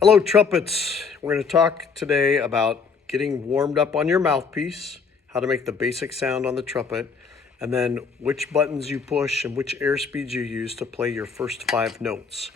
Hello, trumpets. We're going to talk today about getting warmed up on your mouthpiece, how to make the basic sound on the trumpet, and then which buttons you push and which airspeed you use to play your first 5 notes.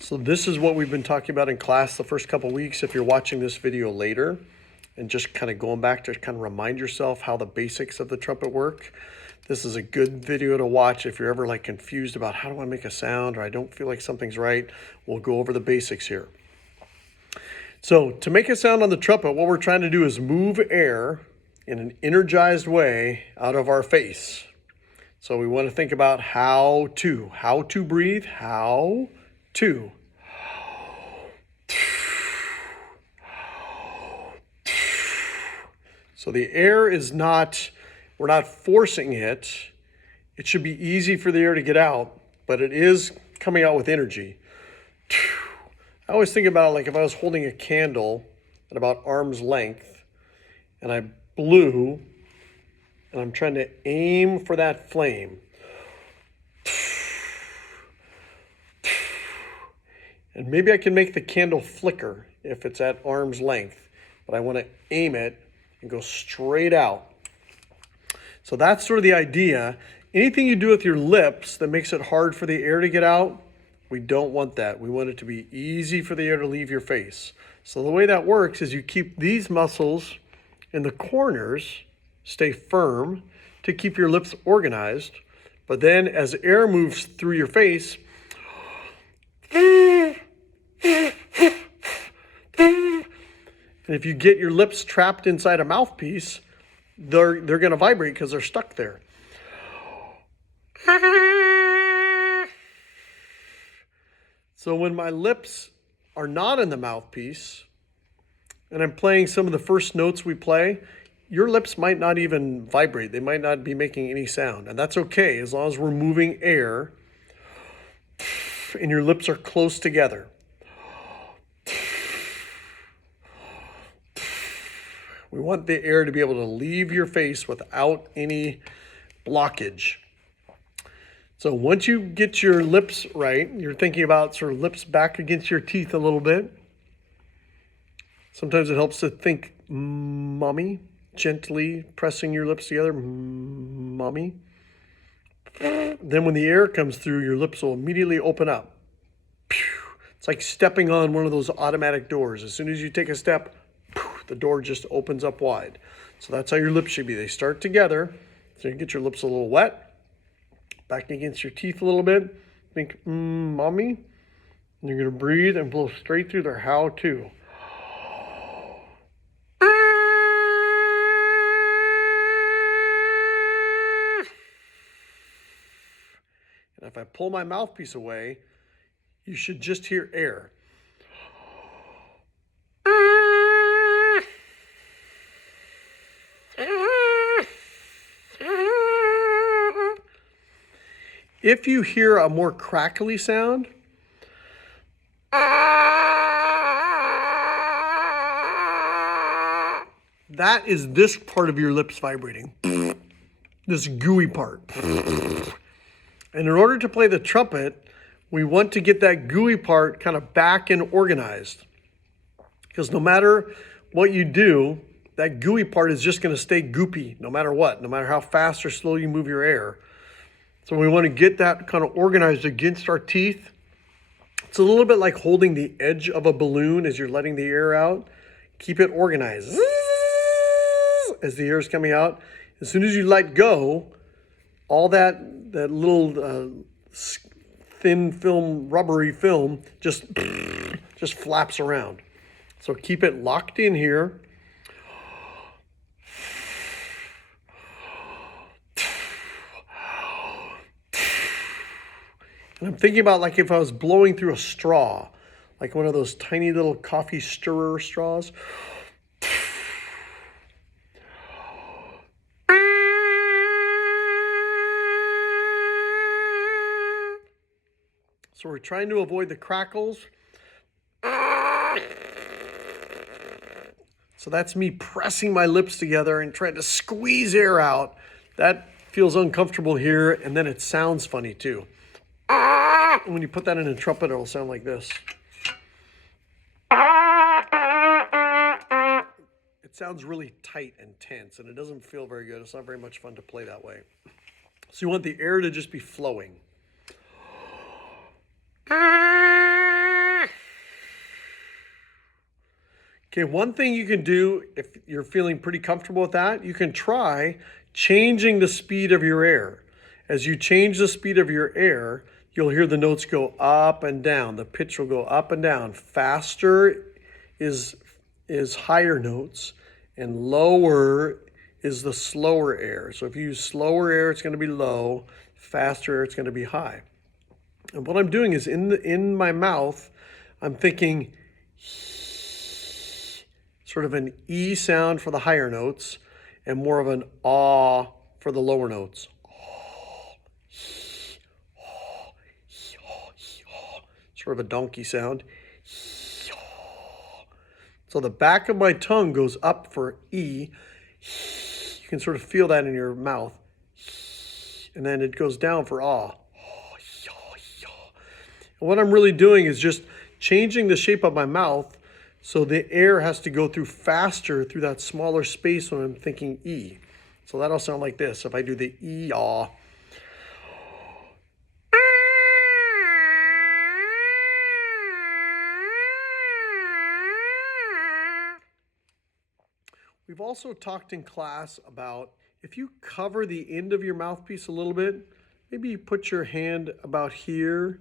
So this is what we've been talking about in class the first couple weeks. If you're watching this video later and just kind of going back to kind of remind yourself how the basics of the trumpet work, this is a good video to watch if you're ever like confused about how do I make a sound or I don't feel like something's right. We'll go over the basics here. So to make a sound on the trumpet, what we're trying to do is move air in an energized way out of our face. So we want to think about how to breathe, how to. So the air is not, we're not forcing it. It should be easy for the air to get out, but it is coming out with energy. I always think about it like if I was holding a candle at about arm's length and I blew and I'm trying to aim for that flame. And maybe I can make the candle flicker if it's at arm's length, but I want to aim it and go straight out. So that's sort of the idea. Anything you do with your lips that makes it hard for the air to get out, we don't want that. We want it to be easy for the air to leave your face. So the way that works is you keep these muscles in the corners, stay firm to keep your lips organized. But then as air moves through your face, and if you get your lips trapped inside a mouthpiece, they're going to vibrate because they're stuck there. So when my lips are not in the mouthpiece and I'm playing some of the first notes we play, your lips might not even vibrate. They might not be making any sound. And that's okay as long as we're moving air and your lips are close together. We want the air to be able to leave your face without any blockage. So once you get your lips right, you're thinking about sort of lips back against your teeth a little bit. Sometimes it helps to think mommy, gently pressing your lips together, mommy. Then when the air comes through, your lips will immediately open up. It's like stepping on one of those automatic doors. As soon as you take a step, the door just opens up wide. So that's how your lips should be. They start together. So you get your lips a little wet. Back against your teeth a little bit. Think, mommy. And you're going to breathe and blow straight through their how to. And if I pull my mouthpiece away, you should just hear air. If you hear a more crackly sound, that is this part of your lips vibrating, this gooey part. And in order to play the trumpet, we want to get that gooey part kind of back and organized. Because no matter what you do, that gooey part is just going to stay goopy no matter what, no matter how fast or slow you move your air. So we want to get that kind of organized against our teeth. It's a little bit like holding the edge of a balloon as you're letting the air out. Keep it organized as the air is coming out. As soon as you let go, all that little thin film, rubbery film, just flaps around. So keep it locked in here. And I'm thinking about like if I was blowing through a straw, like one of those tiny little coffee stirrer straws. So we're trying to avoid the crackles. So that's me pressing my lips together and trying to squeeze air out. That feels uncomfortable here, and then it sounds funny too. And when you put that in a trumpet, it'll sound like this. sounds really tight and tense, and it doesn't feel very good. It's not very much fun to play that way. So you want the air to just be flowing. Okay, one thing you can do if you're feeling pretty comfortable with that, you can try changing the speed of your air. As you change the speed of your air, you'll hear the notes go up and down. The pitch will go up and down. Faster is higher notes, and lower is the slower air. So if you use slower air, it's going to be low. Faster air, it's going to be high. And what I'm doing is in my mouth, I'm thinking sort of an E sound for the higher notes and more of an ah for the lower notes. Sort of a donkey sound. So the back of my tongue goes up for E. You can sort of feel that in your mouth. And then it goes down for ah. And what I'm really doing is just changing the shape of my mouth so the air has to go through faster through that smaller space when I'm thinking E. So that'll sound like this if I do the E-ah. We've also talked in class about if you cover the end of your mouthpiece a little bit, maybe you put your hand about here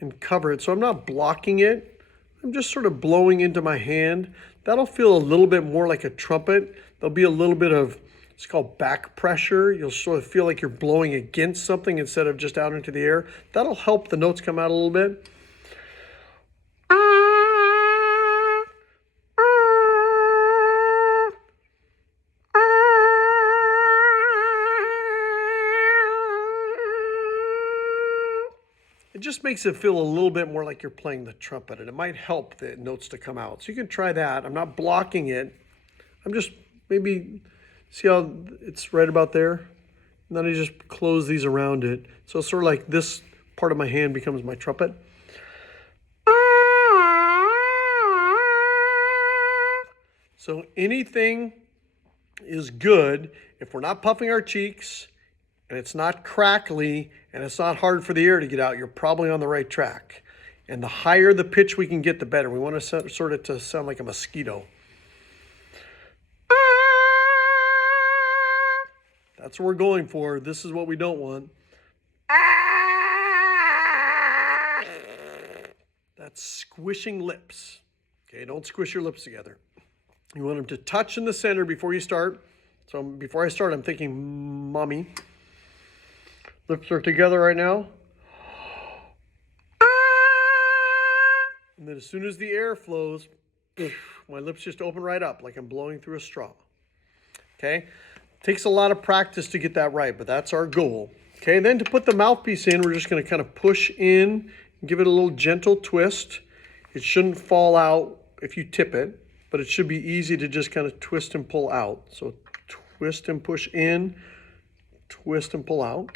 and cover it. So I'm not blocking it. I'm just sort of blowing into my hand. That'll feel a little bit more like a trumpet. There'll be a little bit of, it's called back pressure. You'll sort of feel like you're blowing against something instead of just out into the air. That'll help the notes come out a little bit. It just makes it feel a little bit more like you're playing the trumpet, and it might help the notes to come out. So you can try that. I'm not blocking it. I'm just maybe, see how it's right about there? And then I just close these around it. So it's sort of like this part of my hand becomes my trumpet. So anything is good if we're not puffing our cheeks, and it's not crackly, and it's not hard for the air to get out. You're probably on the right track. And the higher the pitch we can get, the better. We want to sort it to sound like a mosquito. That's what we're going for. This is what we don't want. That's squishing lips. Okay, don't squish your lips together. You want them to touch in the center before you start. So before I start, I'm thinking, mommy. Lips are together right now. And then as soon as the air flows, my lips just open right up like I'm blowing through a straw. Okay? Takes a lot of practice to get that right, but that's our goal. Okay, then to put the mouthpiece in, we're just going to kind of push in and give it a little gentle twist. It shouldn't fall out if you tip it, but it should be easy to just kind of twist and pull out. So twist and push in, twist and pull out.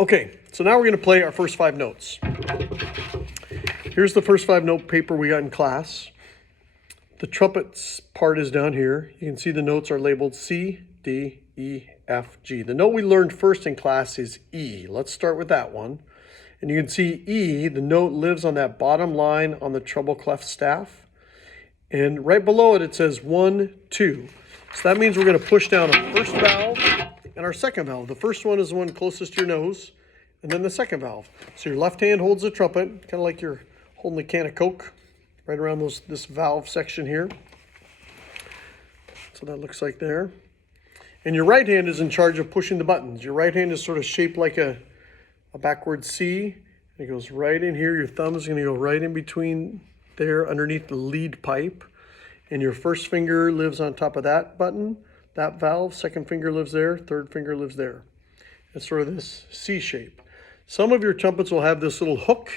Okay, so now we're going to play our first 5 notes. Here's the first 5 note paper we got in class. The trumpets part is down here. You can see the notes are labeled C, D, E, F, G. The note we learned first in class is E. Let's start with that one. And you can see E, the note lives on that bottom line on the treble clef staff. And right below it, it says 1, 2. So that means we're going to push down our first valve and our second valve. The first one is the one closest to your nose, and then the second valve. So your left hand holds the trumpet, kind of like you're holding a can of Coke, right around this valve section here. So that looks like there. And your right hand is in charge of pushing the buttons. Your right hand is sort of shaped like a backward C. It goes right in here. Your thumb is going to go right in between there underneath the lead pipe. And your first finger lives on top of that button, that valve. Second finger lives there. Third finger lives there. It's sort of this C shape. Some of your trumpets will have this little hook.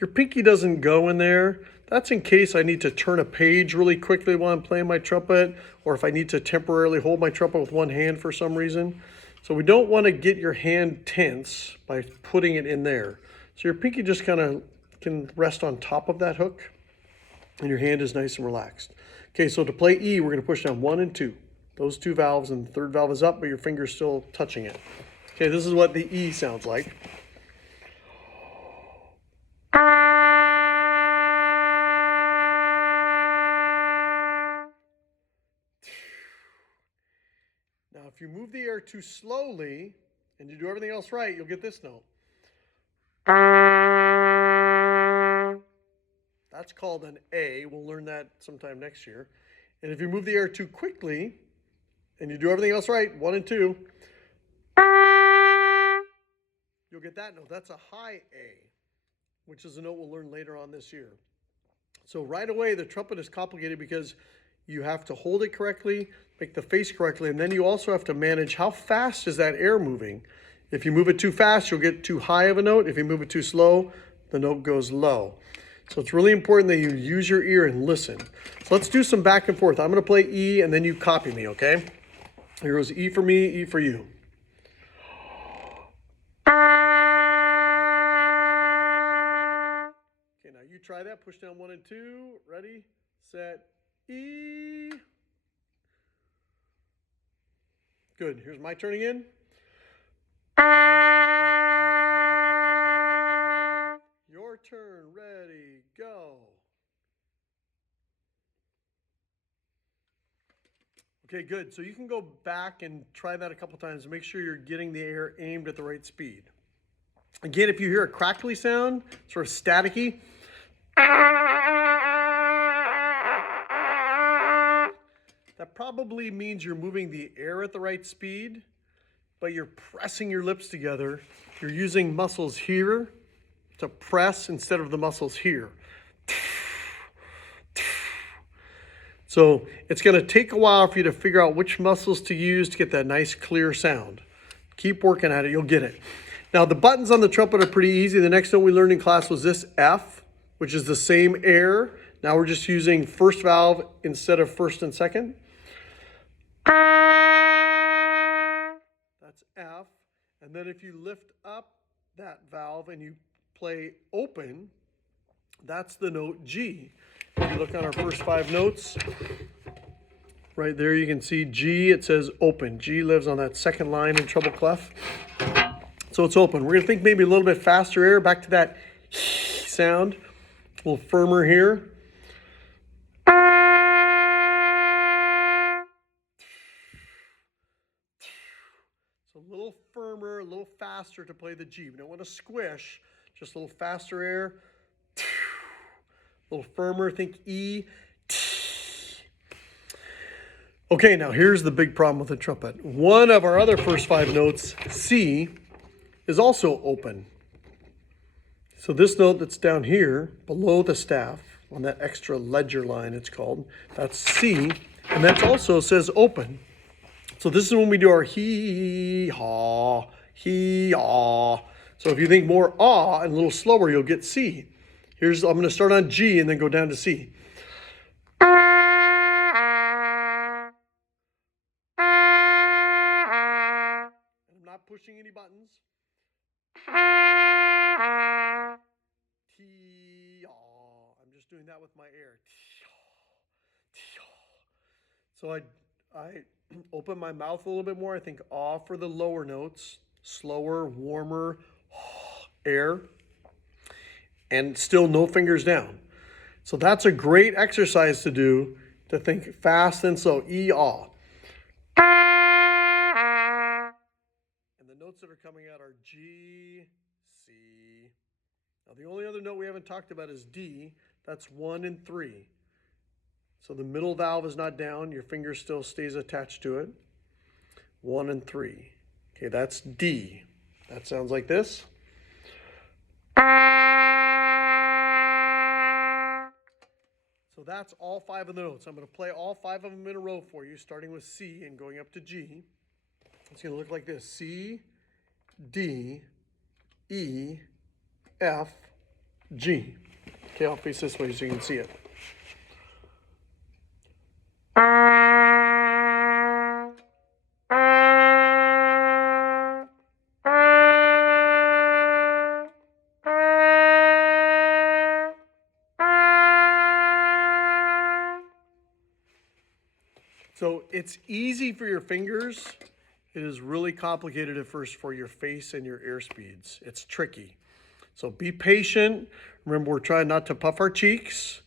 Your pinky doesn't go in there. That's in case I need to turn a page really quickly while I'm playing my trumpet, or if I need to temporarily hold my trumpet with one hand for some reason. So we don't want to get your hand tense by putting it in there. So your pinky just kind of can rest on top of that hook. and your hand is nice and relaxed. Okay, so to play E, we're going to push down 1 and 2. Those two valves, and the third valve is up, but your finger's still touching it. Okay, this is what the E sounds like. Now, if you move the air too slowly and you do everything else right, you'll get this note. That's called an A. We'll learn that sometime next year. And if you move the air too quickly and you do everything else right, 1 and 2, you'll get that note. That's a high A, which is a note we'll learn later on this year. So right away, the trumpet is complicated because you have to hold it correctly, make the face correctly, and then you also have to manage how fast is that air moving. If you move it too fast, you'll get too high of a note. If you move it too slow, the note goes low. So it's really important that you use your ear and listen. So let's do some back and forth. I'm going to play E, and then you copy me, okay? Here goes E for me, E for you. Okay, now you try that. Push down 1 and 2. Ready, set, E. Good. Here's my turn again. Your turn. Ready, go. Okay, good. So you can go back and try that a couple times and make sure you're getting the air aimed at the right speed. Again, if you hear a crackly sound, sort of staticky, that probably means you're moving the air at the right speed, but you're pressing your lips together. You're using muscles here to press instead of the muscles here. So it's going to take a while for you to figure out which muscles to use to get that nice clear sound. Keep working at it, you'll get it. Now the buttons on the trumpet are pretty easy. The next note we learned in class was this F, which is the same air. Now we're just using first valve instead of first and second. That's F. And then if you lift up that valve and you play open, that's the note G. If you look on our first 5 notes, right there you can see G, it says open. G lives on that second line in treble clef. So it's open. We're going to think maybe a little bit faster air, back to that sound, a little firmer here. So a little firmer, a little faster to play the G. We don't want to squish, just a little faster air. A little firmer, think E. Okay, now here's the big problem with the trumpet. One of our other first 5 notes, C, is also open. So this note that's down here, below the staff, on that extra ledger line it's called, that's C, and that also says open. So this is when we do our hee-haw, hee-haw. So if you think more ah and a little slower, you'll get C. I'm going to start on G and then go down to C. I'm not pushing any buttons. I'm just doing that with my air. So I open my mouth a little bit more. I think ah for the lower notes, slower, warmer air. And still no fingers down. So that's a great exercise to do, to think fast and slow. E, ah. And the notes that are coming out are G, C. Now the only other note we haven't talked about is D. That's 1 and 3. So the middle valve is not down. Your finger still stays attached to it. 1 and 3. Okay, that's D. That sounds like this. So that's all 5 of the notes. I'm going to play all 5 of them in a row for you, starting with C and going up to G. It's going to look like this. C, D, E, F, G. Okay, I'll face this way so you can see it. So it's easy for your fingers. It is really complicated at first for your face and your air speeds. It's tricky. So be patient. Remember, we're trying not to puff our cheeks.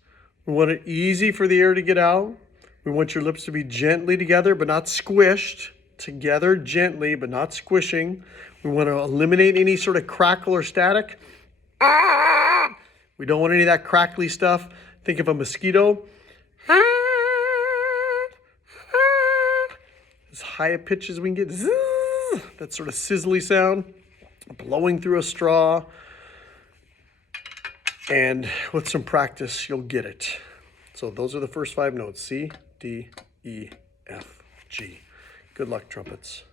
We want it easy for the air to get out. We want your lips to be gently together, but not squished. Together gently, but not squishing. We want to eliminate any sort of crackle or static. We don't want any of that crackly stuff. Think of a mosquito. As high a pitch as we can get. That sort of sizzly sound. Blowing through a straw. And with some practice, you'll get it. So those are the first 5 notes. C, D, E, F, G. Good luck, trumpets.